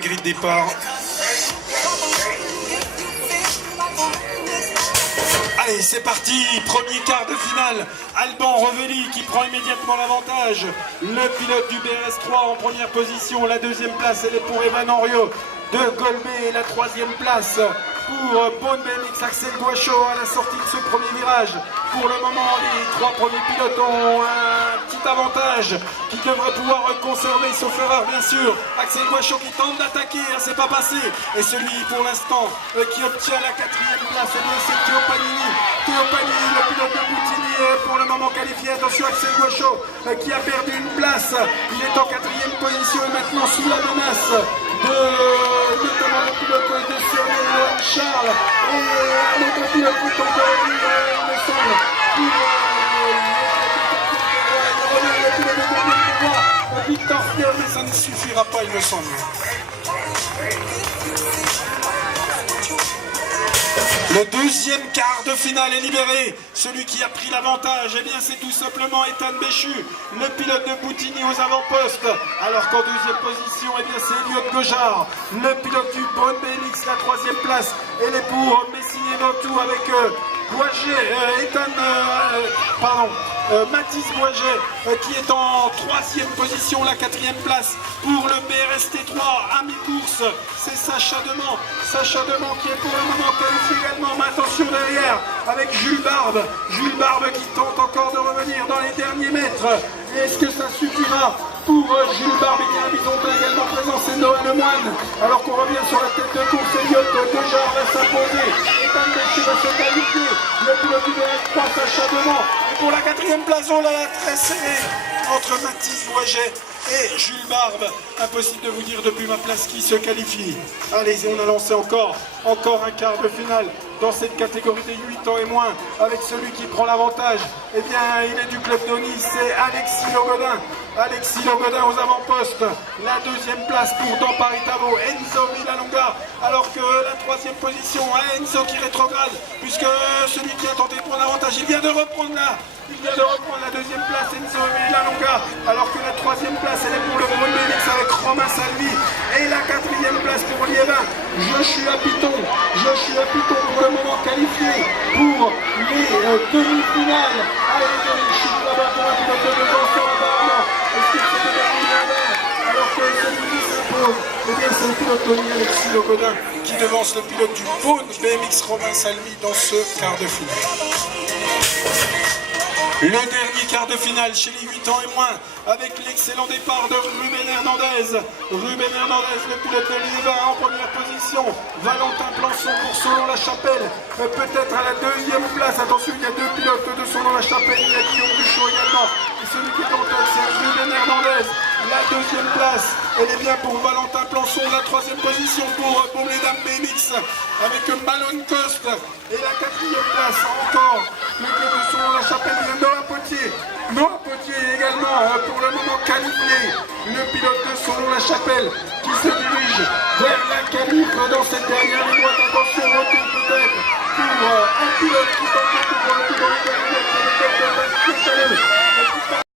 grille de départ. Allez, c'est parti, premier quart de finale. Alban Revelli qui prend immédiatement l'avantage. Le pilote du BRS3 en première position. La deuxième place, elle est pour Evan Henriot de Golbet. Et la troisième place pour Beaune BMX Axel Gouachaud à la sortie de ce premier virage. Pour le moment, les trois premiers pilotes ont un petit avantage qui devrait pouvoir conserver, sauf erreur bien sûr. Axel Gouachaud qui tente d'attaquer, c'est pas passé. Et celui pour l'instant qui obtient la quatrième place, eh bien c'est Théo Panini. Théo Panini, le pilote de Boutigny, est pour le moment qualifié. Attention, Axel Gouachaud qui a perdu une place. Il est en quatrième position et maintenant sous la menace de notamment le pilote de Cyril Charles et un autre pilote qui est encore il me semble. Victor Fier, mais ça ne suffira pas, il me semble. Le deuxième quart de finale est libéré. Celui qui a pris l'avantage, eh bien c'est tout simplement Ethan Béchu, le pilote de Boutigny aux avant-postes. Alors qu'en deuxième position, eh bien c'est Elliot Gojard, le pilote du Beaune BMX, la troisième place. Elle est pour Messigné Ventoux avec Mathis Boiget qui est en troisième position, la quatrième place pour le BRST3 à mi-course. C'est Sacha Demant qui est pour le moment qualifié également, mais attention derrière avec Jules Barbe qui tente encore de revenir dans les derniers mètres. Est-ce que ça suffira pour Jules Barbe? Il y a un bisontin également présent, c'est Noël Lemoine. Alors qu'on revient sur la tête de course, Elliot Gojard va s'imposer. Ethan Béchu va se qualifier. Le pilote du BRS3, Sacha Demant. Et pour la quatrième place, on l'a très serré entre Mathis Boiget et Jules Barbe. Impossible de vous dire depuis ma place qui se qualifie. Allez, on a lancé encore un quart de finale dans cette catégorie des 8 ans et moins, avec celui qui prend l'avantage. Eh bien, il est du club de Nice, c'est Alexis Logodin. Alexis Logodin aux avant-postes. La deuxième place pour Damparitavo, Enzo Villalonga. Alors que la troisième position à Enzo qui rétrograde, puisque celui qui a tenté de prendre l'avantage, il vient de reprendre la deuxième place, Enzo Villalonga. Alors que la troisième place, elle est pour le Beaune BMX avec Romain Salvi. Et la quatrième place pour Liévin, Joshua Piton pour le moment qualifié pour les demi-finales. Allez, je suis là-bas pour un pilote de danse apparemment. Est-ce que c'est de alors que celui qui s'impose, eh bien c'est le pilote Tony Alexis Logodin qui devance le pilote du Beaune BMX Romain Salvi dans ce quart de finale. Le dernier quart de finale chez les 8 ans et moins, avec l'excellent départ de Ruben Hernandez. Ruben Hernandez, le pilote de Liévin en première position. Valentin Plançon pour Solon-la-Chapelle, peut-être à la deuxième place. Attention, il y a deux pilotes de Solon-la-Chapelle, il y a Guillaume Buchot également. Et celui qui est en tête, c'est Ruben Hernandez. La deuxième place, elle est bien pour Valentin Plançon. La troisième position pour les dames BMX, avec Malone Coste. Et la quatrième place, encore, le club de Solon-la-Chapelle vient de Noah Potier également pour le moment qualifié, le pilote de Solon-la-Chapelle qui se dirige vers la qualif dans cette dernière ligne droite. Attention, retour peut-être pour un pilote qui tente de prendre le coup dans les derniers mètres, c'est le pilote de Bastien Salé.